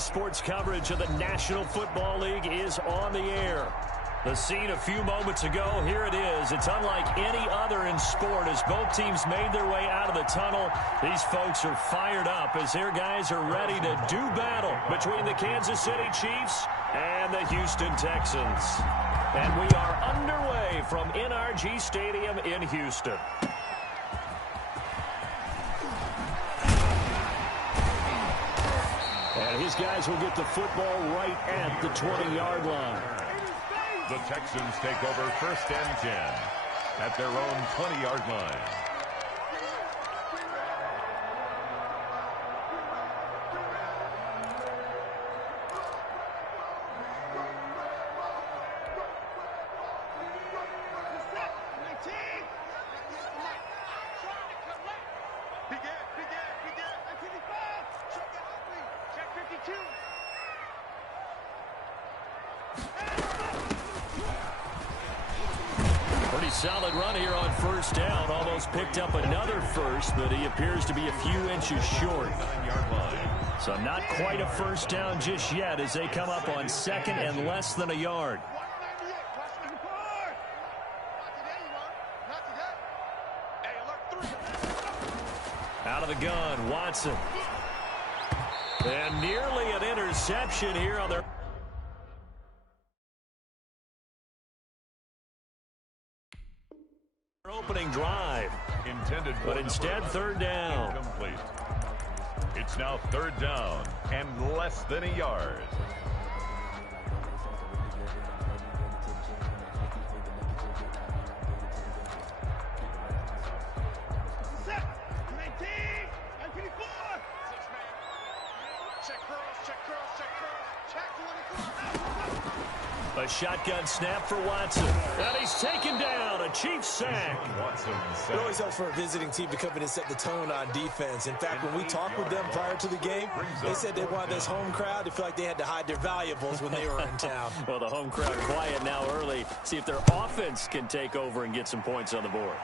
NBC Sports coverage of the National Football League is on the air. The scene a few moments ago, here it is. It's unlike any other in sport as both teams made their way out of the tunnel. These folks are fired up as their guys are ready to do battle between the Kansas City Chiefs and the Houston Texans. And we are underway from NRG Stadium in Houston. And his guys will get the football right at the 20-yard line. The Texans take over 1st and 10 at their own 20-yard line. Solid run here on 1st down. Almost picked up another first, but he appears to be a few inches short. 9-yard line. So not quite a 1st down just yet as they come up on 2nd and less than a yard. Out of the gun, Watson. And nearly an interception here on their opening drive. Intended, but instead 3rd down. Incomplete. It's now 3rd down and less than a yard. A shotgun snap for Watson. And he's taken down. A Chiefs sack. It always helps for a visiting team to come in and set the tone on defense. In fact, when we talked with them prior to the game, they said they wanted this home crowd to feel like they had to hide their valuables when they were in town. Well, the home crowd quiet now early. See if their offense can take over and get some points on the board.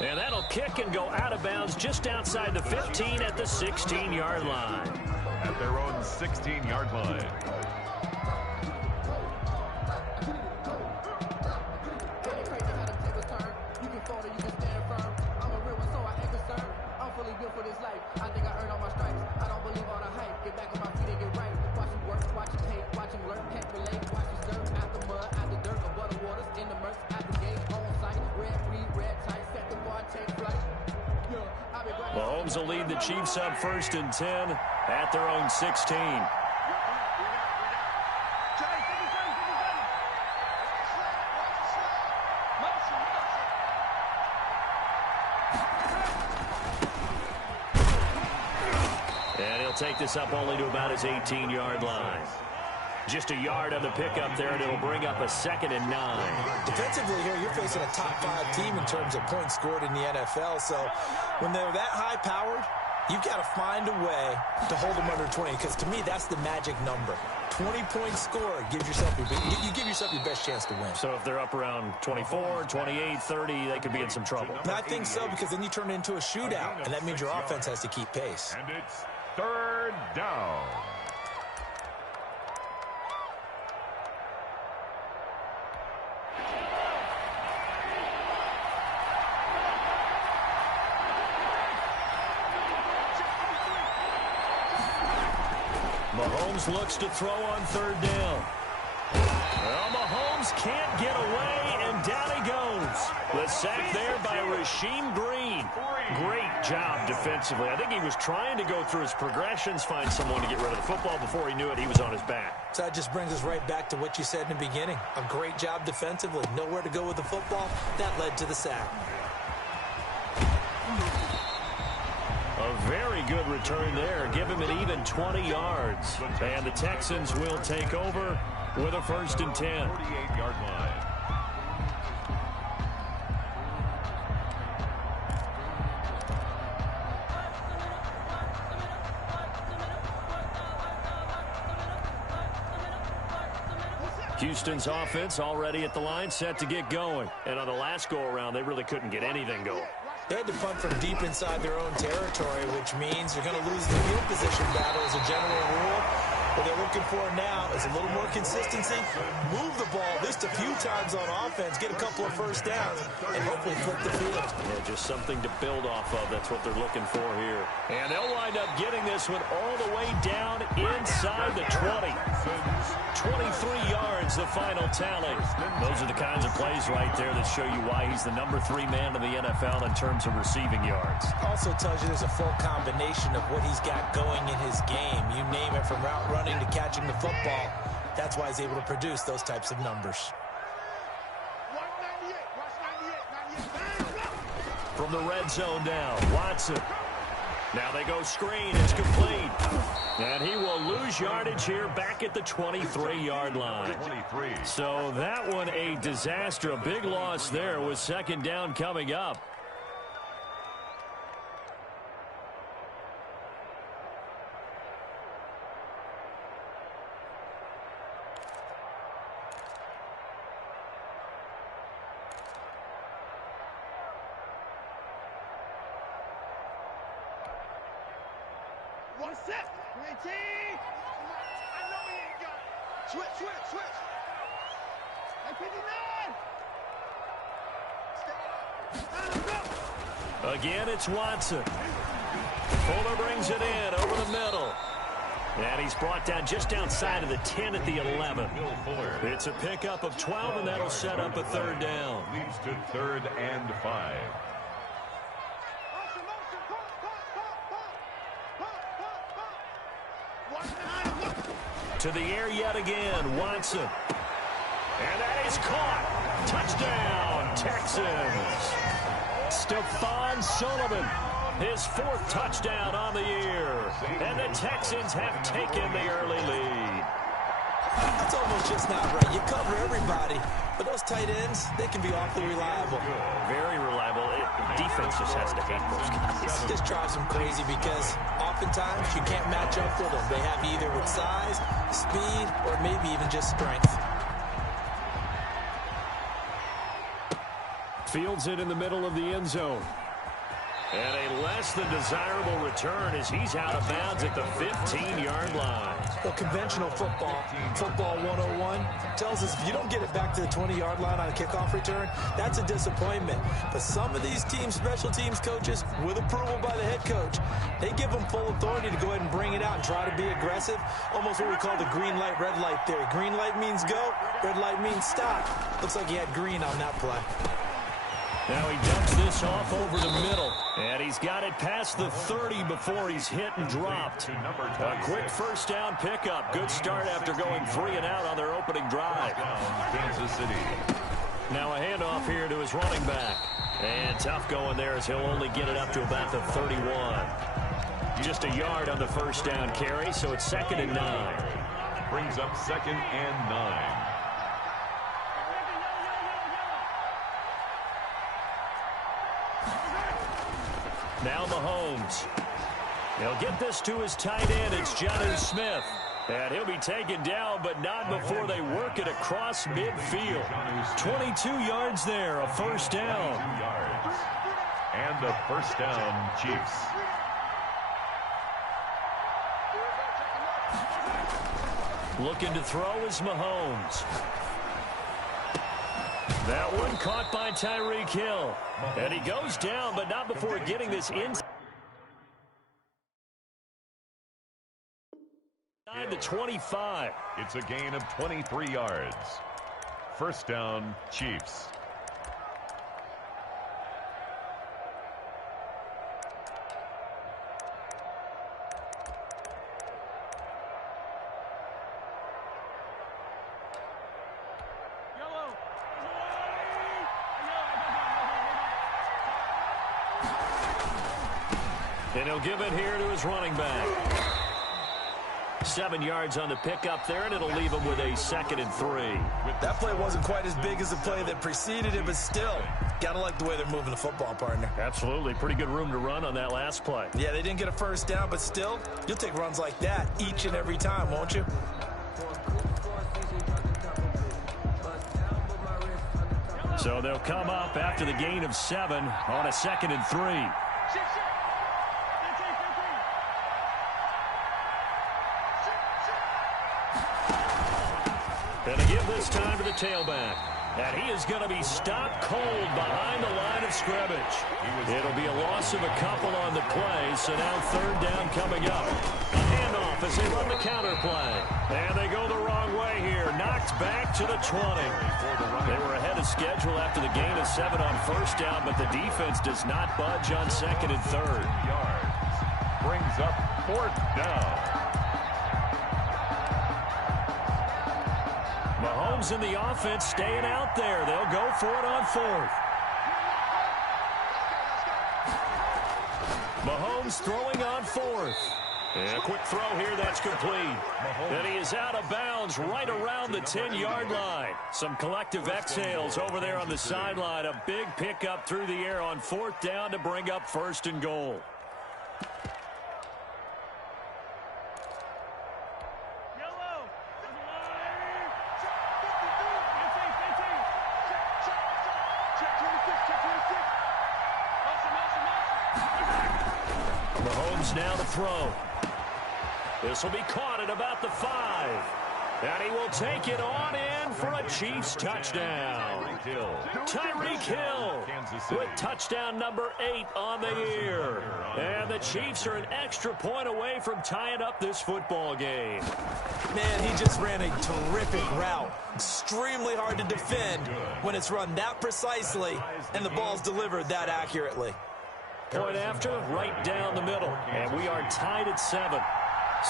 And that'll kick and go out of bounds just outside the 15 at the 16-yard line. At their own 16-yard line. Mahomes will lead the Chiefs up 1st and 10 at their own 16. And he'll take this up only to about his 18-yard line. Just a yard on the pickup there, and it'll bring up a 2nd and 9. Defensively here, you're facing a top-5 team in terms of points scored in the NFL. So when they're that high-powered, you've got to find a way to hold them under 20. Because to me, that's the magic number. 20-point score gives yourself you give yourself your best chance to win. So if they're up around 24, 28, 30, they could be in some trouble. And I think so, because then you turn it into a shootout, and that means your offense has to keep pace. And it's 3rd down. Mahomes looks to throw on 3rd down. Well, Mahomes can't get away, and down he goes. The sack there by Rasheem Green. Great job defensively. I think he was trying to go through his progressions, find someone to get rid of the football. Before he knew it, he was on his back. So that just brings us right back to what you said in the beginning. A great job defensively. Nowhere to go with the football. That led to the sack. A very good return there. Give him an even 20 yards. And the Texans will take over with a 1st and 10. 48-yard line. Houston's offense already at the line, set to get going. And on the last go-around, they really couldn't get anything going. They had to punt from deep inside their own territory, which means you're going to lose the field position battle as a general rule. What they're looking for now is a little more consistency, move the ball at least a few times on offense, get a couple of first downs, and hopefully flip the field. Yeah, just something to build off of. That's what they're looking for here. And they'll wind up getting this one all the way down inside the 20. 23 yards, the final tally. Those are the kinds of plays right there that show you why he's the #3 man in the NFL in terms of receiving yards. Also tells you there's a full combination of what he's got going in his game. You name it, from route running to catching the football. That's why he's able to produce those types of numbers. From the red zone now, Watson. Now they go screen. It's complete. And he will lose yardage here back at the 23-yard line. So that one a disaster. A big loss there with second down coming up. Again, it's Watson. Fuller brings it in over the middle. And he's brought down just outside of the 10 at the 11. It's a pickup of 12, and that'll set up a third down. Leads to 3rd and 5. To the air yet again, Watson. And that is caught. Touchdown, Texans. Stephon Sullivan, his 4th touchdown on the year. And the Texans have taken the early lead. That's almost just not right. You cover everybody, but those tight ends, they can be awfully reliable. Very reliable. Defense just has to hate those guys. This drives them crazy because oftentimes you can't match up with them. They have either with size, speed, or maybe even just strength. Fields it in the middle of the end zone. And a less than desirable return as he's out of bounds at the 15-yard line. Well, conventional football 101, tells us if you don't get it back to the 20-yard line on a kickoff return, that's a disappointment. But some of these teams, special teams coaches, with approval by the head coach, they give them full authority to go ahead and bring it out and try to be aggressive. Almost what we call the green light, red light theory. Green light means go, red light means stop. Looks like he had green on that play. Now he dumps this off over the middle. And he's got it past the 30 before he's hit and dropped. A quick first down pickup. Good start after going 3 and out on their opening drive. Kansas City. Now a handoff here to his running back. And tough going there as he'll only get it up to about the 31. Just a yard on the first down carry, so it's 2nd and 9. Brings up 2nd and 9. Now Mahomes. He'll get this to his tight end. It's Jonnu Smith. And he'll be taken down, but not before they work it across midfield. 22 yards there, a first down. 2 yards. And a first down, Chiefs. Looking to throw is Mahomes. That one caught by Tyreek Hill. And he goes down, but not before getting this inside the 25. It's a gain of 23 yards. First down, Chiefs. And he'll give it here to his running back. 7 yards on the pickup there, and it'll leave him with a 2nd and 3. That play wasn't quite as big as the play that preceded it, but still, got to like the way they're moving the football, partner. Absolutely. Pretty good room to run on that last play. Yeah, they didn't get a first down, but still, you'll take runs like that each and every time, won't you? So they'll come up after the gain of 7 on a 2nd and 3. And to give this time to the tailback. And he is going to be stopped cold behind the line of scrimmage. It'll be a loss of a couple on the play, so now 3rd down coming up. A handoff as they run the counter play. And they go the wrong way here. Knocked back to the 20. They were ahead of schedule after the gain of 7 on 1st down, but the defense does not budge on 2nd and 3rd. Yards. Brings up 4th down. Mahomes in the offense staying out there. They'll go for it on 4th. Mahomes throwing on 4th. And a quick throw here, that's complete. And he is out of bounds right around the 10-yard line. Some collective exhales over there on the sideline. A big pickup through the air on 4th down to bring up 1st and goal. Mahomes now to throw. This will be caught at about the 5. And he will take it on in for a Chiefs touchdown. Tyreek Hill with touchdown number 8 on the year. And the Chiefs are an extra point away from tying up this football game. Man, he just ran a terrific route. Extremely hard to defend when it's run that precisely and the ball's delivered that accurately. Point after, right down the middle. And we are tied at 7.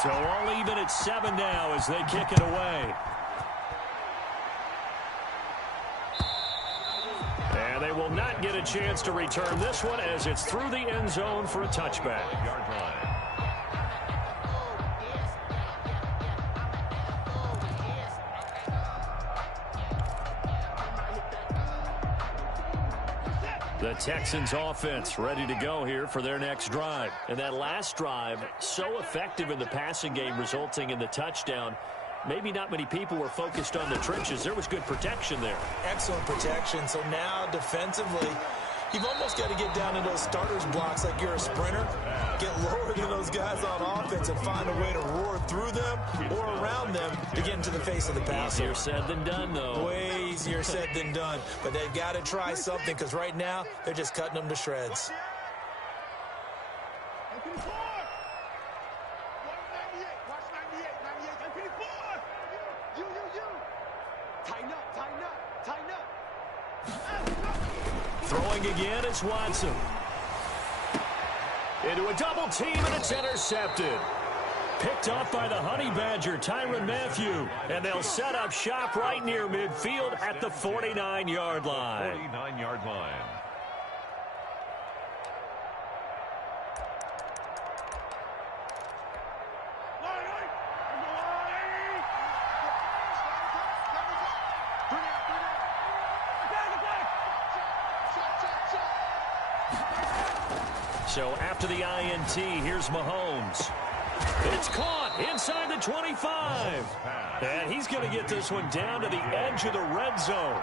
So all even at 7 now as they kick it away. And they will not get a chance to return this one as it's through the end zone for a touchback. Yard line. The Texans offense ready to go here for their next drive. And that last drive, so effective in the passing game, resulting in the touchdown. Maybe not many people were focused on the trenches. There was good protection there. Excellent protection. So now defensively, you've almost got to get down to those starters blocks like you're a sprinter. Get lower than those guys on offense and find a way to roar through them or around them to get into the face of the passer. Easier said than done, though. Way easier said than done. But they've got to try something because right now they're just cutting them to shreds. Throwing again, it's Watson. Into a double team, and it's intercepted. Picked off by the Honey Badger, Tyrann Mathieu. And they'll set up shop right near midfield at the 49-yard line. 49-yard line. So after the INT, here's Mahomes. It's caught inside the 25. And he's going to get this one down to the edge of the red zone.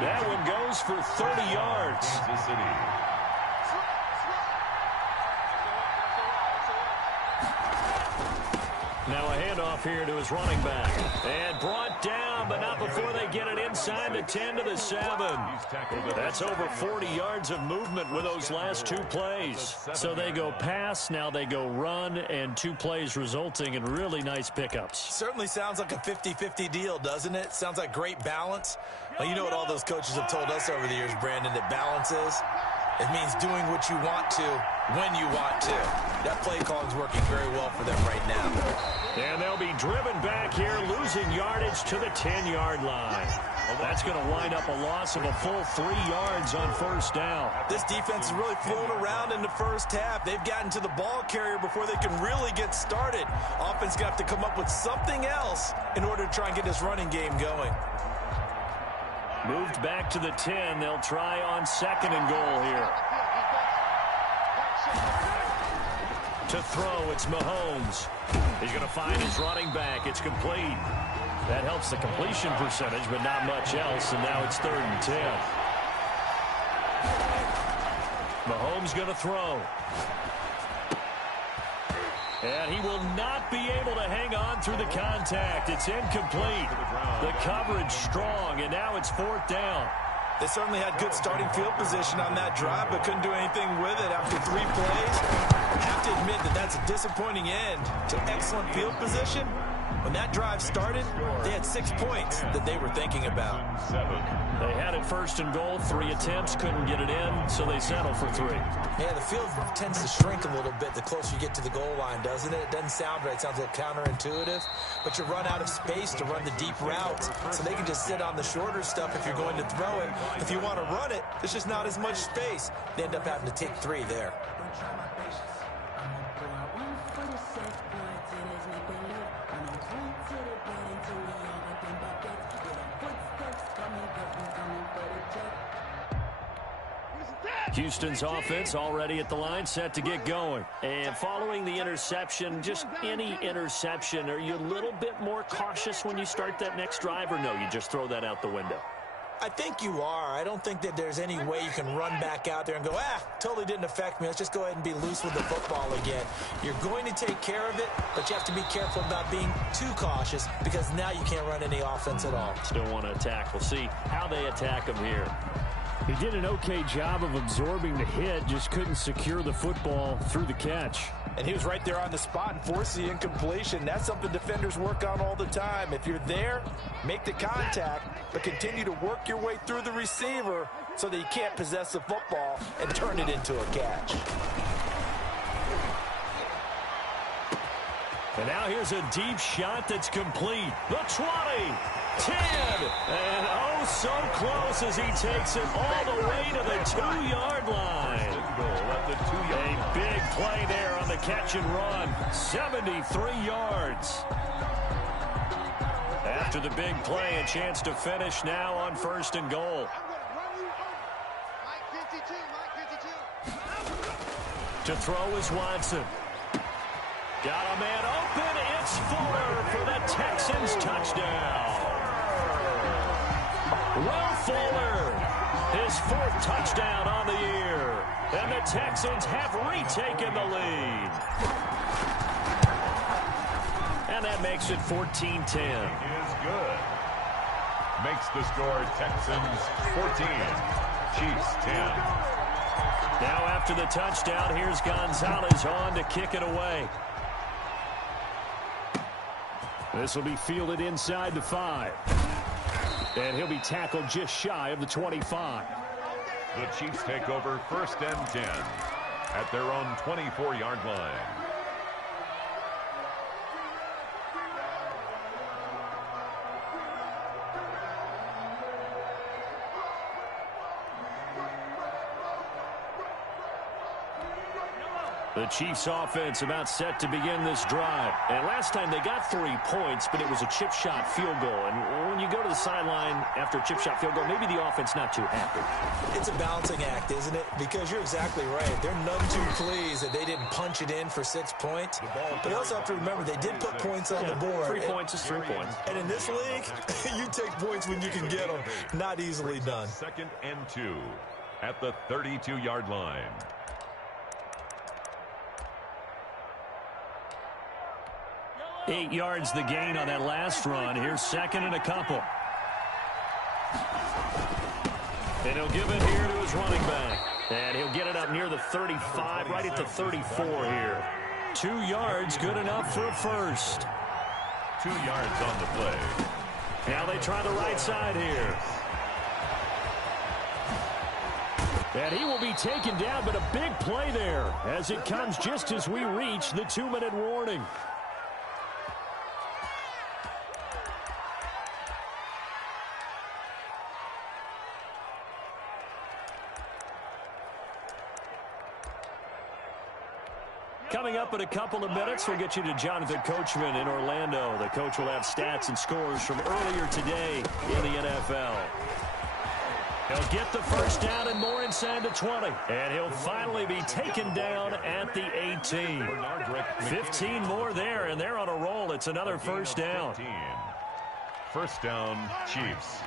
That one goes for 30 yards. Kansas City. Now a handoff here to his running back. And brought down, but not before they get it inside the 10 to the 7. That's over 40 yards of movement with those last 2 plays. So they go pass, now they go run, and 2 plays resulting in really nice pickups. Certainly sounds like a 50-50 deal, doesn't it? Sounds like great balance. Well, you know what all those coaches have told us over the years, Brandon, that balance is? It means doing what you want to when you want to. That play calling is working very well for them right now. And they'll be driven back here, losing yardage to the 10-yard line. Well, that's going to wind up a loss of a full 3 yards on first down. This defense is really flown around in the first half. They've gotten to the ball carrier before they can really get started. Offense got to come up with something else in order to try and get this running game going. Moved back to the 10. They'll try on 2nd and goal here. To throw, it's Mahomes. He's going to find his running back. It's complete. That helps the completion percentage, but not much else, and now it's 3rd and 10. Mahomes going to throw. And he will not be able to hang on through the contact. It's incomplete. The coverage strong, and now it's 4th down. They certainly had good starting field position on that drive, but couldn't do anything with it after 3 plays. I have to admit that that's a disappointing end to excellent field position. When that drive started, they had 6 points that they were thinking about. They had it 1st and goal, 3 attempts, couldn't get it in, so they settled for 3. Yeah, the field tends to shrink a little bit the closer you get to the goal line, doesn't it? It doesn't sound right. It sounds a little counterintuitive, but you run out of space to run the deep routes, so they can just sit on the shorter stuff if you're going to throw it. If you want to run it, there's just not as much space. They end up having to take 3 there. Houston's offense already at the line, set to get going. And following the interception, just any interception, are you a little bit more cautious when you start that next drive, or no, you just throw that out the window? I think you are. I don't think that there's any way you can run back out there and go, totally didn't affect me. Let's just go ahead and be loose with the football again. You're going to take care of it, but you have to be careful about being too cautious because now you can't run any offense at all. Still want to attack. We'll see how they attack him here. He did an okay job of absorbing the hit, just couldn't secure the football through the catch. And he was right there on the spot and forced the incompletion. That's something defenders work on all the time. If you're there, make the contact, but continue to work your way through the receiver so that you can't possess the football and turn it into a catch. And now here's a deep shot that's complete. The 20, 10, and oh so close as he takes it all the way to the 2-yard line. A big play there on the catch and run. 73 yards. After the big play, a chance to finish now on 1st and goal. To throw is Watson. Got a man open. It's Fuller for the Texans touchdown. Will Fuller, his 4th touchdown on the year. And the Texans have retaken the lead. And that makes it 14-10. Is good. Makes the score Texans 14, Chiefs 10. Now after the touchdown, here's Gonzalez on to kick it away. This will be fielded inside the 5. And he'll be tackled just shy of the 25. The Chiefs take over 1st and 10 at their own 24-yard line. The Chiefs offense about set to begin this drive. And last time they got 3 points, but it was a chip shot field goal. And when you go to the sideline after a chip shot field goal, maybe the offense not too happy. It's a balancing act, isn't it? Because you're exactly right. They're none too pleased that they didn't punch it in for 6 points. But you also have to remember they did put points on the board. 3 points is 3 points. And in this league, you take points when you can get them. Not easily done. 2nd and 2 at the 32-yard line. 8 yards the gain on that last run. Here's 2nd and a couple. And he'll give it here to his running back. And he'll get it up near the 35, right at the 34 here. 2 yards, good enough for a first. 2 yards on the play. Now they try the right side here. And he will be taken down, but a big play there as it comes just as we reach the 2-minute warning. Coming up in a couple of minutes, we'll get you to Jonathan Coachman in Orlando. The coach will have stats and scores from earlier today in the NFL. He'll get the first down and more inside the 20. And he'll finally be taken down at the 18. 15 more there, and they're on a roll. It's another first down. First down, Chiefs.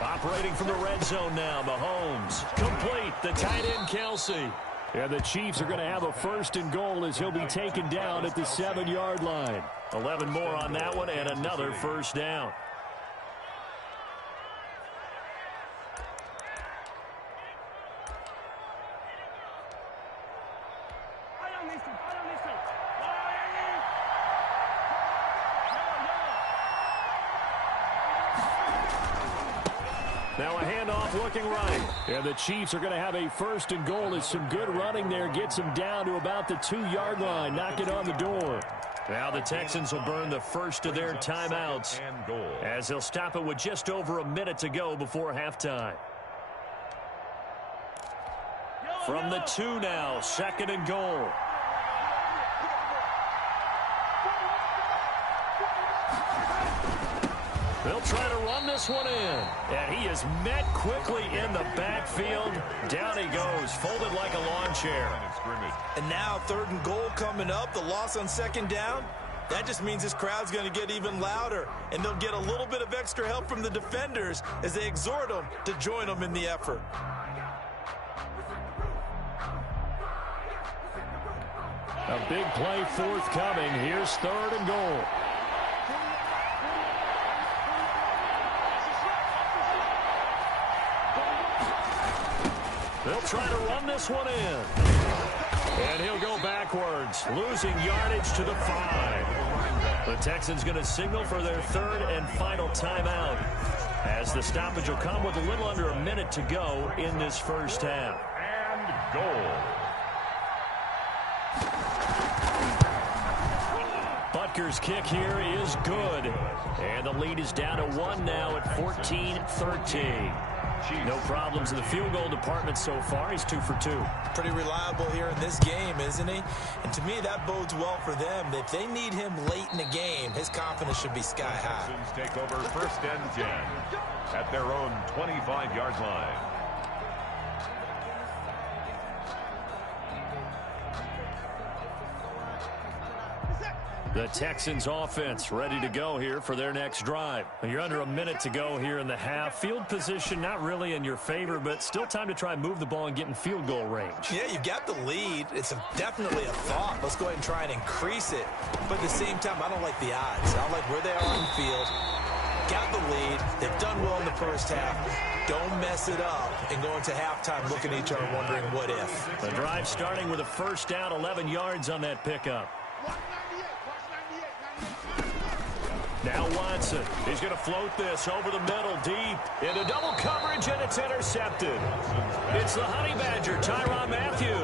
Operating from the red zone now, Mahomes. Complete, the tight end, Kelsey. And the Chiefs are going to have a first and goal as he'll be taken down at the 7-yard line. 11 more on that one and another first down. Now a handoff looking right. And the Chiefs are going to have a first and goal as some good running there gets them down to about the 2-yard line. Knock it on the door. Now the Texans will burn the first of their timeouts as they'll stop it with just over a minute to go before halftime. From the 2 now, second and goal. They'll try to run this one in. And he is met quickly in the backfield. Down he goes, folded like a lawn chair. And now third and goal coming up. The loss on second down. That just means this crowd's going to get even louder. And they'll get a little bit of extra help from the defenders as they exhort them to join them in the effort. A big play forthcoming. Here's third and goal. They'll try to run this one in. And he'll go backwards, losing yardage to the 5. The Texans going to signal for their third and final timeout as the stoppage will come with a little under a minute to go in this first half. And goal. Butker's kick here is good. And the lead is down to 1 now at 14-13. No problems in the field goal department so far. He's 2 for 2. Pretty reliable here in this game, isn't he? And to me, that bodes well for them. If they need him late in the game, his confidence should be sky high. Texans take over first and 10 at their own 25-yard line. The Texans offense ready to go here for their next drive. You're under a minute to go here in the half. Field position not really in your favor, but still time to try and move the ball and get in field goal range. Yeah, you've got the lead. It's definitely a thought. Let's go ahead and try and increase it. But at the same time, I don't like the odds. I like where they are on the field. Got the lead. They've done well in the first half. Don't mess it up and go into halftime looking at each other wondering what if. The drive starting with a first down, 11 yards on that pickup. Now Watson. He's going to float this over the middle, deep into double coverage, and it's intercepted. It's the Honey Badger, Tyrann Mathieu.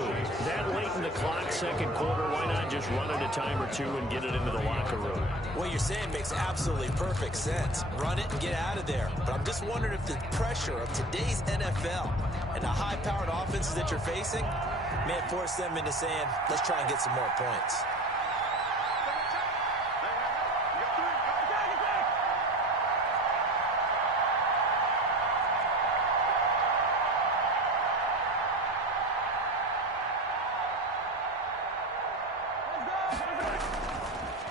That late in the clock, second quarter, why not just run it a time or two and get it into the locker room? What you're saying makes absolutely perfect sense. Run it and get out of there. But I'm just wondering if the pressure of today's NFL and the high-powered offenses that you're facing may force them into saying, let's try and get some more points.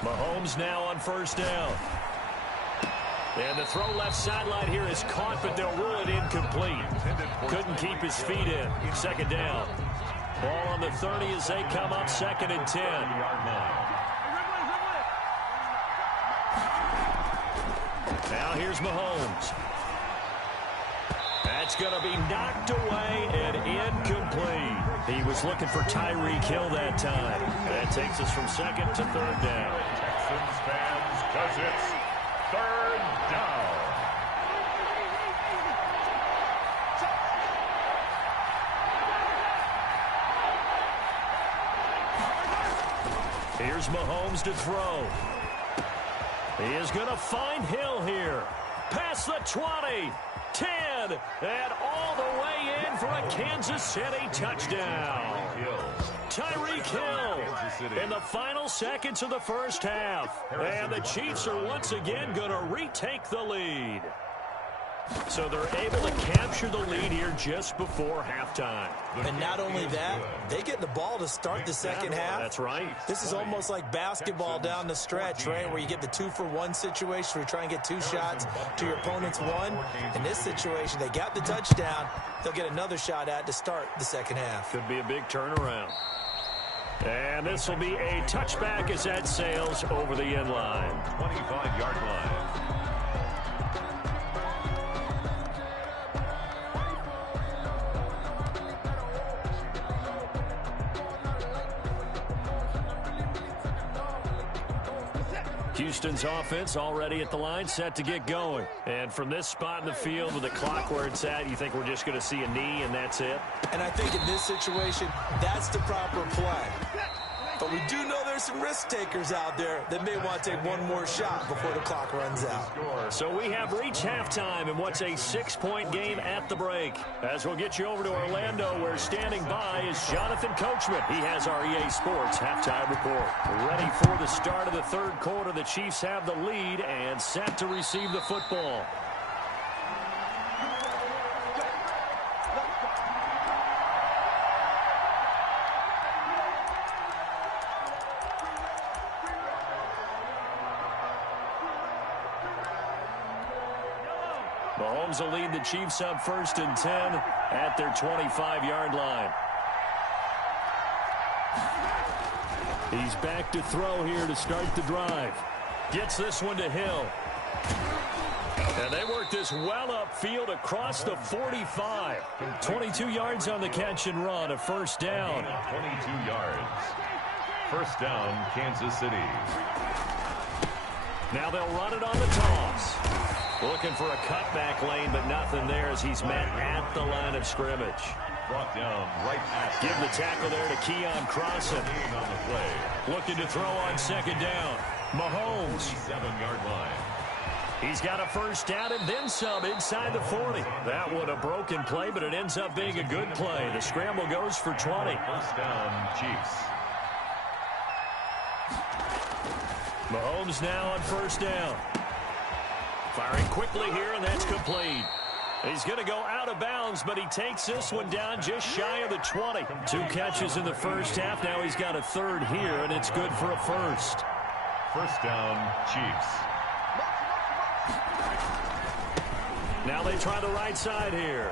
Mahomes now on first down. And the throw left sideline here is caught, but they'll rule it incomplete. Couldn't keep his feet in. Second down. Ball on the 30 as they come up, second and 10. Now here's Mahomes. That's going to be knocked away and incomplete. He was looking for Tyreek Hill that time. That takes us from second to third down. Texans fans, because it's third down. Here's Mahomes to throw. He is going to find Hill here. Past the 20. 10, and all the way in for a Kansas City touchdown. Tyreek Hill in the final seconds of the first half. And the Chiefs are once again going to retake the lead. So they're able to capture the lead here just before halftime. And not only that, they get the ball to start the second half. That's right. This is almost like basketball down the stretch, right, where you get the 2-for-1 situation where you try and get 2 shots to your opponent's 1. In this situation, they got the touchdown. They'll get another shot at to start the second half. Could be a big turnaround. And this will be a touchback as that sails over the end line. 25-yard line. Houston's offense already at the line, set to get going. And from this spot in the field with the clock where it's at, you think we're just going to see a knee and that's it? And I think in this situation, that's the proper play. But we do know there's some risk takers out there that may want to take one more shot before the clock runs out. So we have reached halftime in what's a 6-point game at the break. As we'll get you over to Orlando, where standing by is Jonathan Coachman. He has our EA Sports halftime report. Ready for the start of the third quarter. The Chiefs have the lead and set to receive the football. Mahomes will lead the Chiefs up 1st and 10 at their 25-yard line. He's back to throw here to start the drive. Gets this one to Hill. And they work this well upfield across the 45. 22 yards on the catch and run, a first down. 22 yards. First down, Kansas City. Now they'll run it on the toss. Looking for a cutback lane, but nothing there as he's met at the line of scrimmage. Brought down right at Give the tackle there to Keon Crossan. on the play. Looking to throw on second down. Mahomes. 7-yard line. He's got a first down and then some inside the 40. That one a broken play, but it ends up being a good play. The scramble goes for 20. First down, Chiefs. Mahomes now on first down. Firing quickly here, and that's complete. He's going to go out of bounds, but he takes this one down just shy of the 20. 2 catches in the first half. Now he's got a third here, and it's good for a first. First down, Chiefs. Now they try the right side here.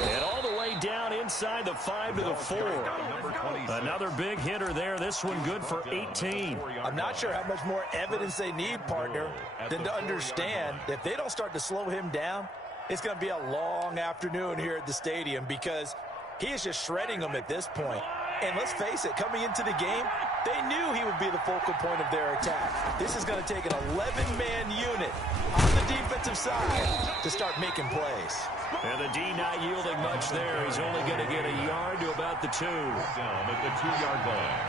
And all the way down inside the 5 to the 4. Another big hitter there. This one good for 18. I'm not sure how much more evidence they need, partner, than to understand that if they don't start to slow him down, it's going to be a long afternoon here at the stadium because he is just shredding them at this point. And let's face it, coming into the game, they knew he would be the focal point of their attack. This is going to take an 11-man unit on the defensive side to start making plays. And the D not yielding much there. He's only going to get a yard to about the 2. Down at the 2-yard line.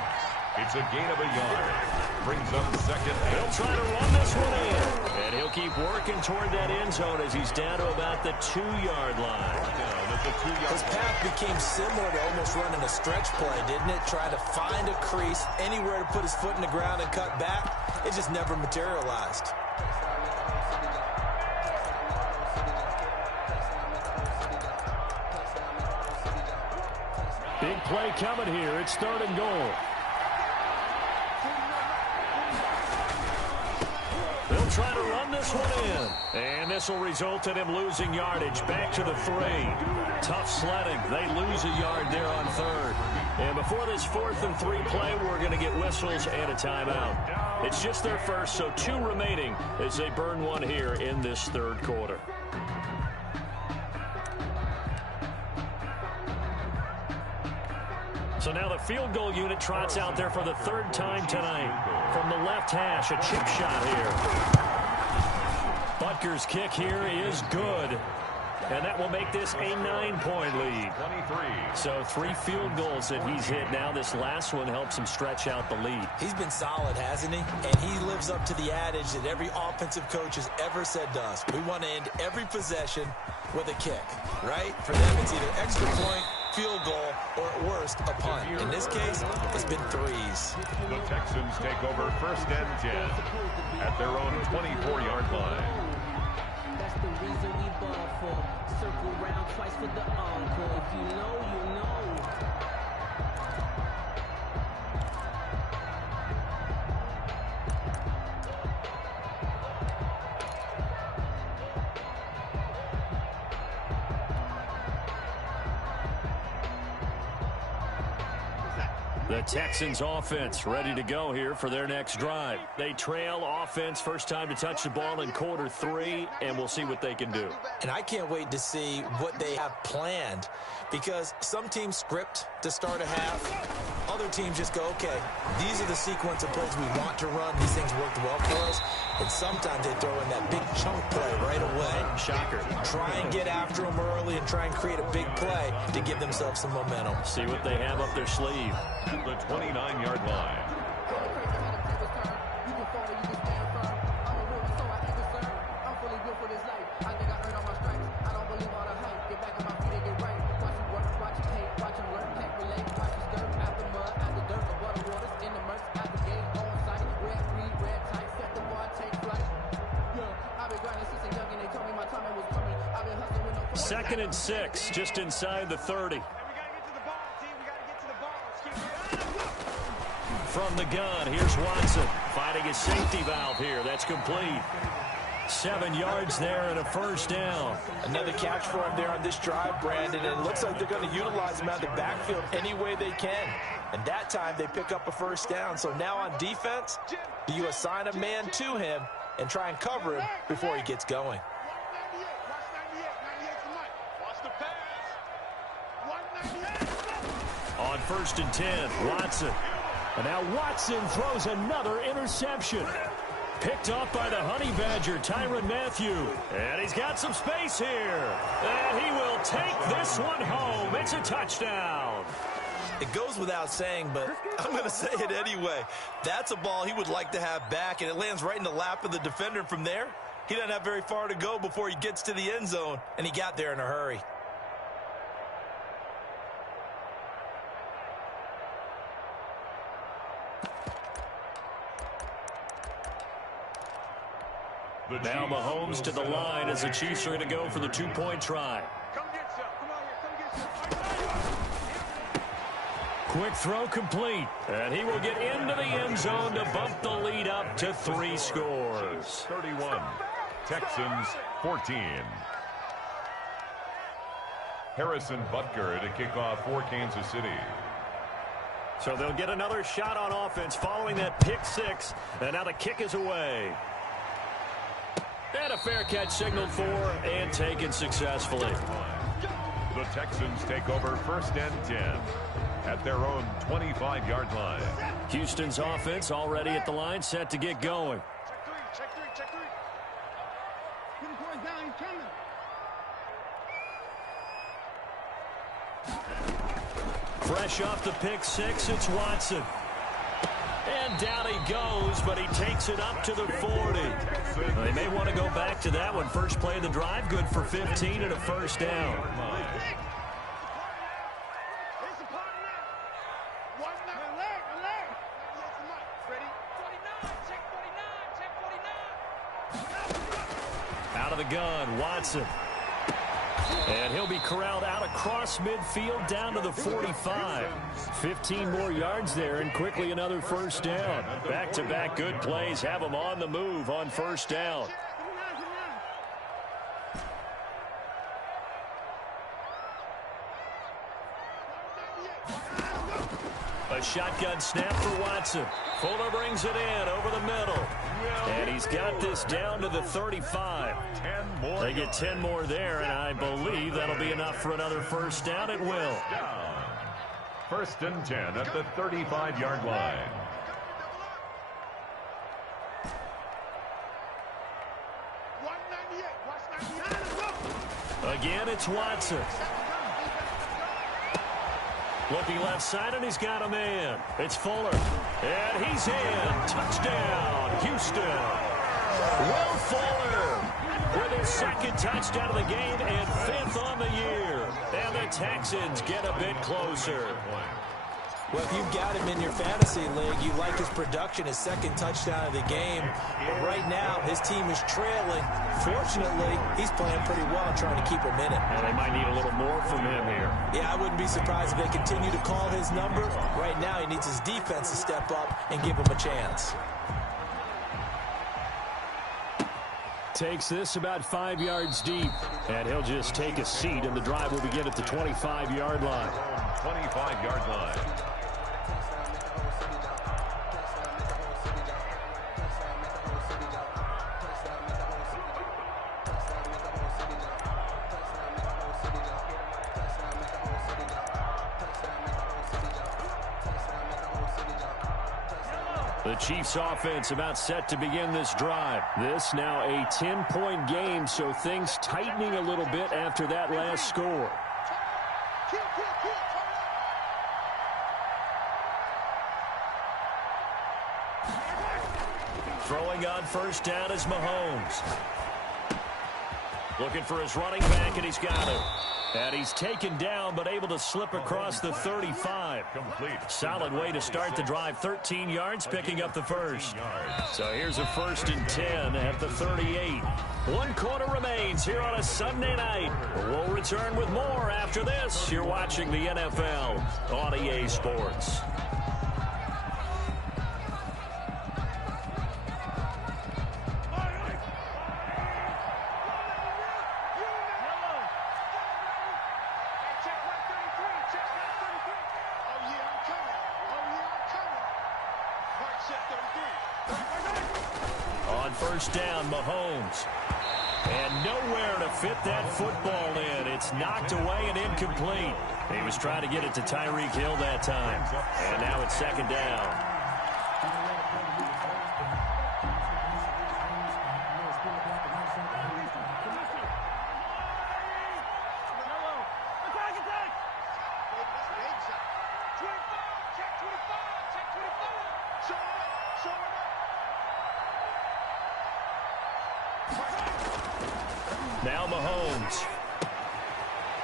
It's a gain of a yard. Brings up second. He'll try to run this one in. And he'll keep working toward that end zone as he's down to about the 2-yard line. Down at the 2-yard His path became similar to almost running a stretch play, didn't it? Trying to find a crease, anywhere to put his foot in the ground and cut back. It just never materialized. Big play coming here. It's 3rd and goal. They'll try to run this one in. And this will result in him losing yardage. Back to the 3. Tough sledding. They lose a yard there on 3rd. And before this 4th and 3 play, we're going to get whistles and a timeout. It's just their first, so 2 remaining as they burn one here in this 3rd quarter. So now the field goal unit trots out there for the 3rd time tonight. From the left hash, a chip shot here. Butker's kick here is good. And that will make this a 9-point lead. 23. So 3 field goals that he's hit now. This last one helps him stretch out the lead. He's been solid, hasn't he? And he lives up to the adage that every offensive coach has ever said to us. We want to end every possession with a kick, right? For them, it's either extra point field goal, or at worst, a punt. In this case, it's been threes. The Texans take over 1st and 10 at their own 24-yard line. That's the reason we ball for. Circle round twice for the encore. If you know, you know. The Texans offense ready to go here for their next drive. They trail offense, first time to touch the ball in quarter 3, and we'll see what they can do. And I can't wait to see what they have planned, because some teams script to start a half. Other teams just go, okay, these are the sequence of plays we want to run. These things worked well for us. And sometimes they throw in that big chunk play right away. Shocker. Try and get after them early and try and create a big play to give themselves some momentum. See what they have up their sleeve. At the 29-yard line. Second and 6, just inside the 30. From the gun, here's Watson finding his safety valve here. That's complete. 7 yards there and a first down. Another catch for him there on this drive, Brandon. And it looks like they're going to utilize him out of the backfield any way they can. And that time they pick up a first down. So now on defense, do you assign a man to him and try and cover him before he gets going? On 1st and 10, Watson. And now Watson throws another interception. Picked off by the Honey Badger, Tyrann Mathieu. And he's got some space here. And he will take this one home. It's a touchdown. It goes without saying, but I'm going to say it anyway. That's a ball he would like to have back, and it lands right in the lap of the defender. From there, he doesn't have very far to go before he gets to the end zone, and he got there in a hurry. Now Mahomes to the line as the Chiefs are going to go for the 2-point try. Quick throw complete. And he will get into the end zone to bump the lead up to 3 scores. 31. Texans 14. Harrison Butker to kick off for Kansas City. So they'll get another shot on offense following that pick 6. And now the kick is away. And a fair catch signaled for and taken successfully. The Texans take over 1st and 10 at their own 25-yard line. Houston's offense already at the line, set to get going. Check three. Put the boys down, he's coming. Fresh off the pick 6, it's Watson. And down he goes, but he takes it up to the 40. They may want to go back to that one. First play of the drive, good for 15 and a first down. Out of the gun, Watson. And he'll be corralled out across midfield down to the 45. 15 more yards there and quickly another first down. Back-to-back good plays have him on the move on first down. A shotgun snap for Watson. Fuller brings it in over the middle. And he's got this down to the 35. They get 10 more there, and I believe that'll be enough for another first down. It will. 1st and 10 at the 35-yard line. Again, it's Watson. Looking left side, and he's got a man. It's Fuller. And he's in. Touchdown, Houston. Will Fuller with his 2nd touchdown of the game and 5th on the year. And the Texans get a bit closer. Well, if you've got him in your fantasy league, you like his production, his second touchdown of the game. But right now, his team is trailing. Fortunately, he's playing pretty well and trying to keep him in it. And they might need a little more from him here. Yeah, I wouldn't be surprised if they continue to call his number. Right now, he needs his defense to step up and give him a chance. Takes this about 5 yards deep, and he'll just take a seat, and the drive will begin at the 25-yard line. 25-yard line. The Chiefs offense about set to begin this drive. This now a 10-point game, so things tightening a little bit after that last score. Throwing on first down is Mahomes. Looking for his running back, and he's got him. And he's taken down, but able to slip across the 35. Complete. Solid way to start the drive. 13 yards, picking up the first. So here's a 1st and 10 at the 38. 1 quarter remains here on a Sunday night. We'll return with more after this. You're watching the NFL on EA Sports. On first down, Mahomes. And nowhere to fit that football in. It's knocked away and incomplete. He was trying to get it to Tyreek Hill that time. And now it's 2nd down. Now Mahomes.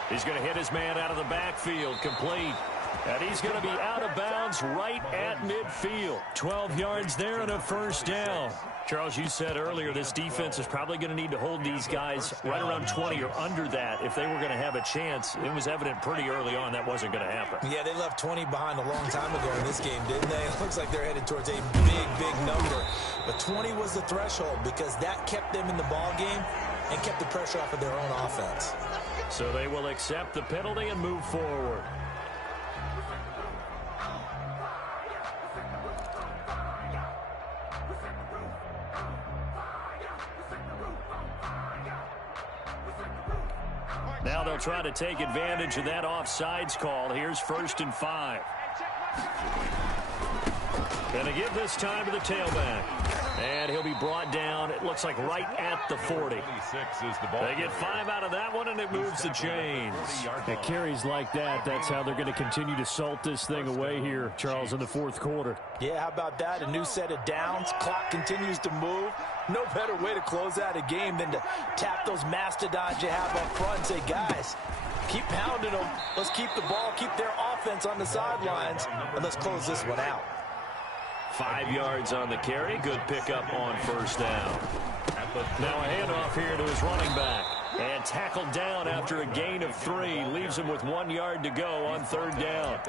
He's going to hit his man out of the backfield, complete. And he's going to be out of bounds right at midfield. 12 yards there and a 1st down. Charles, you said earlier this defense is probably going to need to hold these guys right around 20 or under that if they were going to have a chance. It was evident pretty early on that wasn't going to happen. Yeah, they left 20 behind a long time ago in this game, didn't they? It looks like they're headed towards a big, big number. But 20 was the threshold because that kept them in the ball game and kept the pressure off of their own offense. So they will accept the penalty and move forward. Now they'll try to take advantage of that offsides call. Here's 1st and 5. Going to give this time to the tailback. And he'll be brought down, it looks like right at the 40. They get 5 out of that one, and it moves the chains. It carries like that. That's how they're going to continue to salt this thing away here, Charles, in the 4th quarter. Yeah, how about that? A new set of downs. Clock continues to move. No better way to close out a game than to tap those mastodons you have up front and say, guys, keep pounding them. Let's keep the ball, keep their offense on the sidelines, and let's close this one out. 5 yards on the carry. Good pickup on 1st down. Now a handoff here to his running back. And tackled down after a gain of 3. Leaves him with 1 yard to go on 3rd down.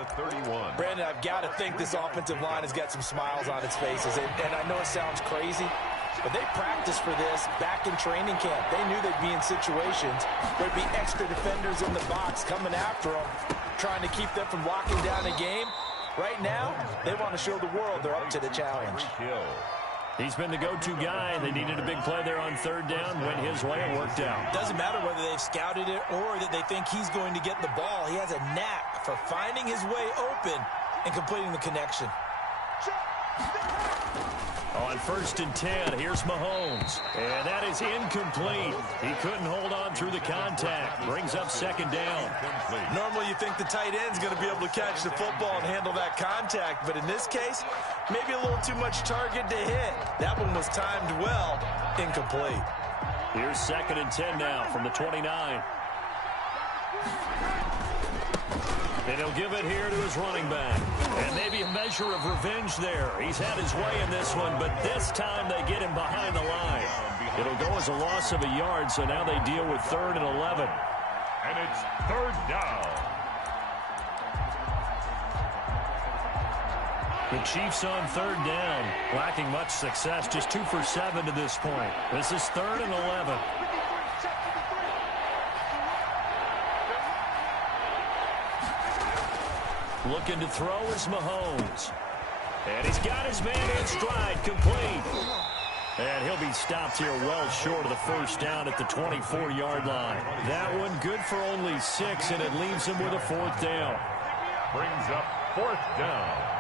Brandon, I've got to think this offensive line has got some smiles on its faces. And I know it sounds crazy, but they practiced for this back in training camp. They knew they'd be in situations where there'd be extra defenders in the box coming after them, trying to keep them from locking down a game. Right now, they want to show the world they're up to the challenge. He's been the go-to guy. They needed a big play there on 3rd down. Went his way and worked out. Doesn't matter whether they've scouted it or that they think he's going to get the ball. He has a knack for finding his way open and completing the connection. On 1st and 10, here's Mahomes. And that is incomplete. He couldn't hold on through the contact. Brings up 2nd down. Normally you think the tight end's going to be able to catch the football and handle that contact. But in this case, maybe a little too much target to hit. That one was timed well. Incomplete. Here's 2nd and 10 now from the 29. And he'll give it here to his running back. And maybe a measure of revenge there. He's had his way in this one, but this time they get him behind the line. It'll go as a loss of a yard, so now they deal with 3rd and 11. And it's 3rd down. The Chiefs on 3rd down, lacking much success, just 2 for 7 to this point. This is 3rd and 11. Looking to throw is Mahomes. And he's got his man in stride, complete. And he'll be stopped here well short of the 1st down at the 24-yard line. That one good for only 6, and it leaves him with a 4th down. Brings up 4th down.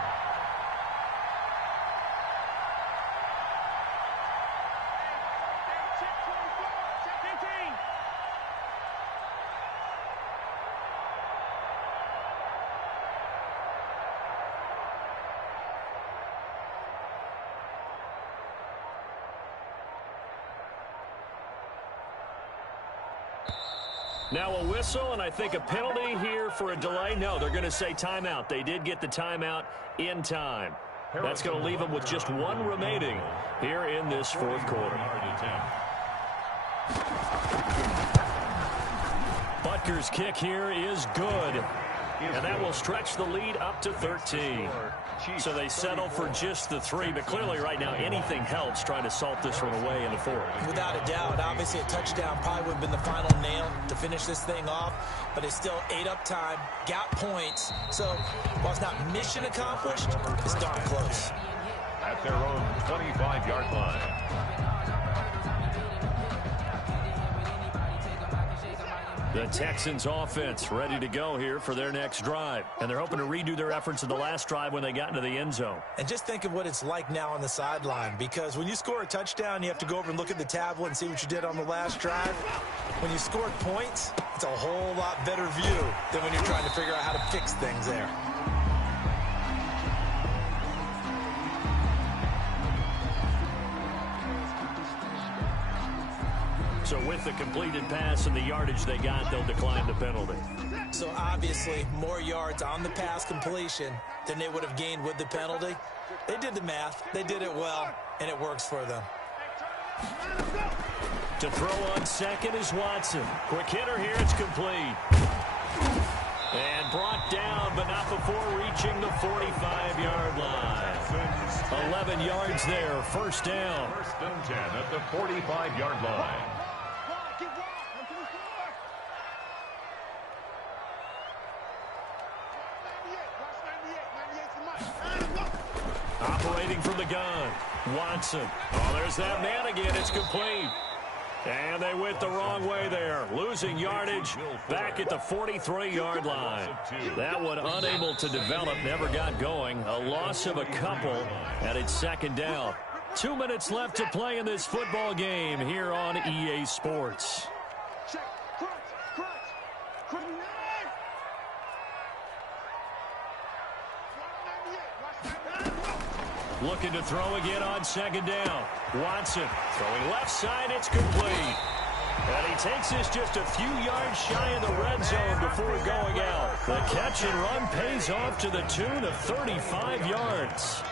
Now a whistle, and I think a penalty here for a delay. No, they're going to say timeout. They did get the timeout in time. That's going to leave them with just 1 remaining here in this 4th quarter. Butker's kick here is good. And that will stretch the lead up to 13. So they settle for just the 3, but clearly right now anything helps trying to salt this one away in the 4th. Without a doubt, obviously a touchdown probably would have been the final nail to finish this thing off, but it's still ate up time, got points. So while it's not mission accomplished, it's darn close. At their own 25-yard line. The Texans offense ready to go here for their next drive. And they're hoping to redo their efforts in the last drive when they got into the end zone. And just think of what it's like now on the sideline, because when you score a touchdown, you have to go over and look at the tablet and see what you did on the last drive. When you scored points, it's a whole lot better view than when you're trying to figure out how to fix things there. So with the completed pass and the yardage they got, they'll decline the penalty. So obviously more yards on the pass completion than they would have gained with the penalty. They did the math. They did it well, and it works for them. To throw on 2nd is Watson. Quick hitter here. It's complete. And brought down, but not before reaching the 45-yard line. 11 yards there. 1st down. 1st and 10 at the 45-yard line. Operating from the gun, Watson. Oh, there's that man again. It's complete. And they went the wrong way there. Losing yardage back at the 43-yard line. That one unable to develop, never got going. A loss of a couple, and it's 2nd down. 2 minutes left to play in this football game here on EA Sports. Looking to throw again on 2nd down. Watson throwing left side. It's complete. And he takes this just a few yards shy of the red zone before going out. The catch and run pays off to the tune of 35 yards.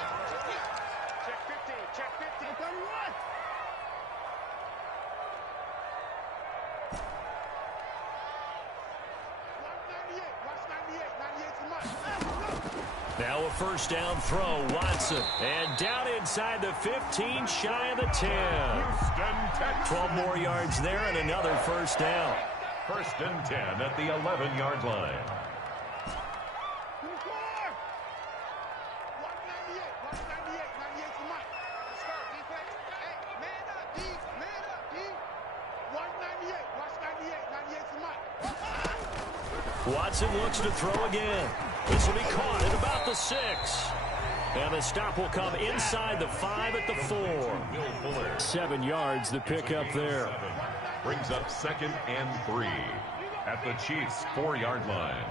Now a 1st down throw, Watson. And down inside the 15, shy of the 10. 12 more yards there and another 1st down. 1st and 10 at the 11-yard line. Watson looks to throw again. This will be caught at about the 6. And the stop will come inside the 5 at the 4. 7 yards, the pickup there. Brings up 2nd and 3 at the Chiefs' 4-yard line.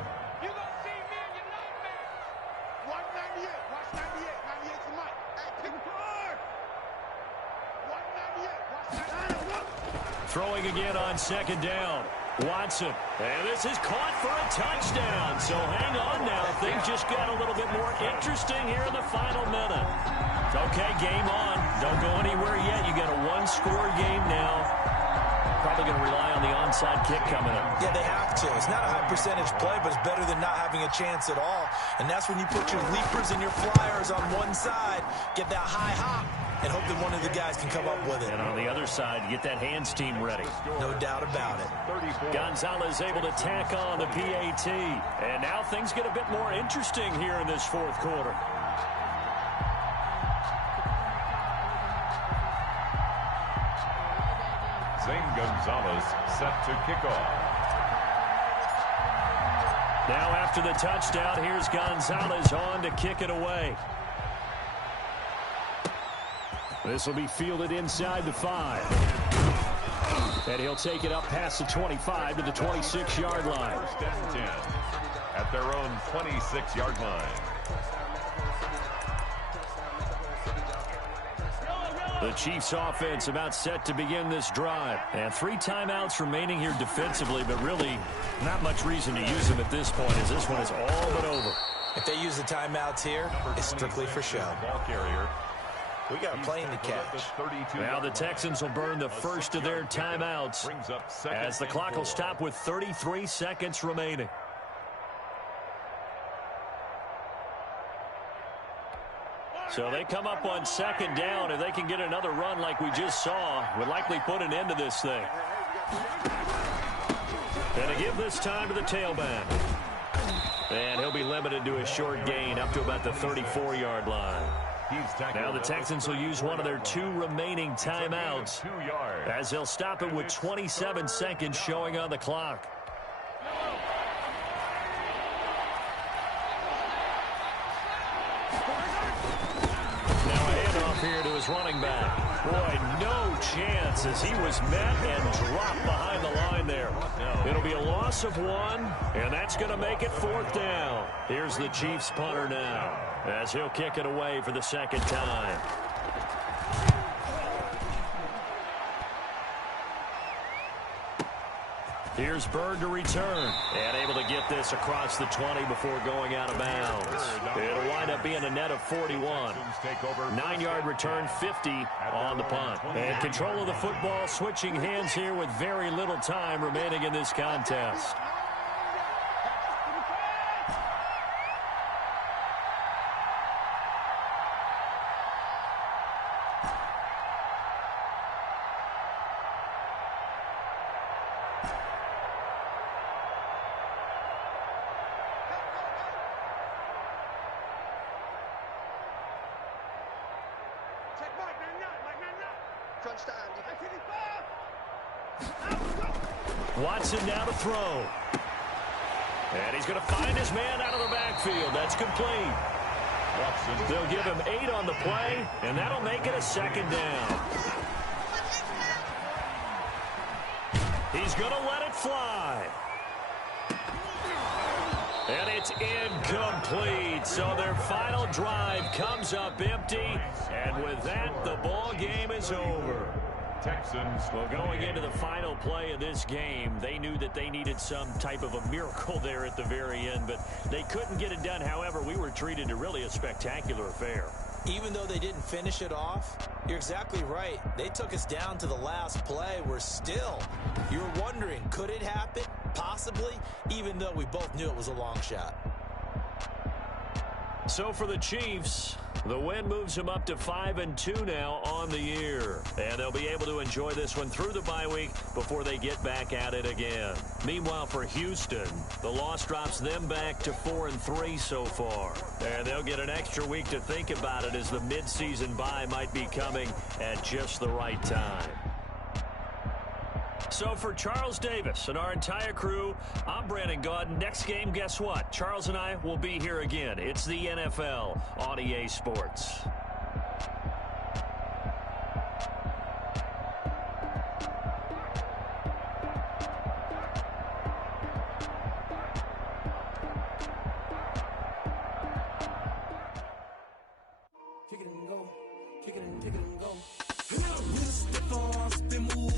Throwing again on 2nd down. Watson, and this is caught for a touchdown. So hang on now. Things just got a little bit more interesting here in the final minute. Okay, game on. Don't go anywhere yet. You got a one-score game now. Probably going to rely on the onside kick coming up. Yeah, they have to. It's not a high percentage play, but it's better than not having a chance at all. And that's when you put your leapers and your flyers on one side, get that high hop, and hope that one of the guys can come up with it. And on the other side, get that hands team ready. No doubt about it. Gonzalez able to tack on the PAT. And now things get a bit more interesting here in this fourth quarter. Zane Gonzalez set to kick off. Now after the touchdown, here's Gonzalez on to kick it away. This will be fielded inside the 5. And he'll take it up past the 25 to the 26-yard line. First and 10 at their own 26-yard line. The Chiefs offense about set to begin this drive. And 3 timeouts remaining here defensively, but really not much reason to use them at this point as this one is all but over. If they use the timeouts here, it's strictly for show. Ball carrier. We got a plane to catch. Now the Texans will burn the first of their timeouts as the clock will stop with 33 seconds remaining. So they come up on second down. If they can get another run like we just saw, would likely put an end to this thing. And to give this time to the tailback. And he'll be limited to a short gain up to about the 34-yard line. Now the Texans will use one of their 2 remaining timeouts as they'll stop it with 27 seconds showing on the clock. Now a handoff here to his running back. Boy, no chance as he was met and dropped behind the line there. It'll be a loss of 1, and that's going to make it 4th down. Here's the Chiefs punter now as he'll kick it away for the second time. Here's Bird to return and able to get this across the 20 before going out of bounds. It'll wind up being a net of 41. 9-yard return, 50 on the punt. And control of the football switching hands here with very little time remaining in this contest. Watson now to throw. And he's going to find his man out of the backfield. That's complete. They'll give him 8 on the play, and that'll make it a second down. He's going to let it fly. And it's incomplete. So their final drive comes up empty. And with that, the ball game is over. Texans. Well, going into the final play of this game, they knew that they needed some type of a miracle there at the very end, but they couldn't get it done. However, we were treated to really a spectacular affair. Even though they didn't finish it off, you're exactly right. They took us down to the last play. We're still, you're wondering, could it happen? Possibly, even though we both knew it was a long shot. So for the Chiefs, the win moves them up to 5-2 now on the year. And they'll be able to enjoy this one through the bye week before they get back at it again. Meanwhile, for Houston, the loss drops them back to 4-3 so far. And they'll get an extra week to think about it as the midseason bye might be coming at just the right time. So for Charles Davis and our entire crew, I'm Brandon Gaudin. Next game, guess what? Charles and I will be here again. It's the NFL on EA Sports. Kick it and go. Kick it and go.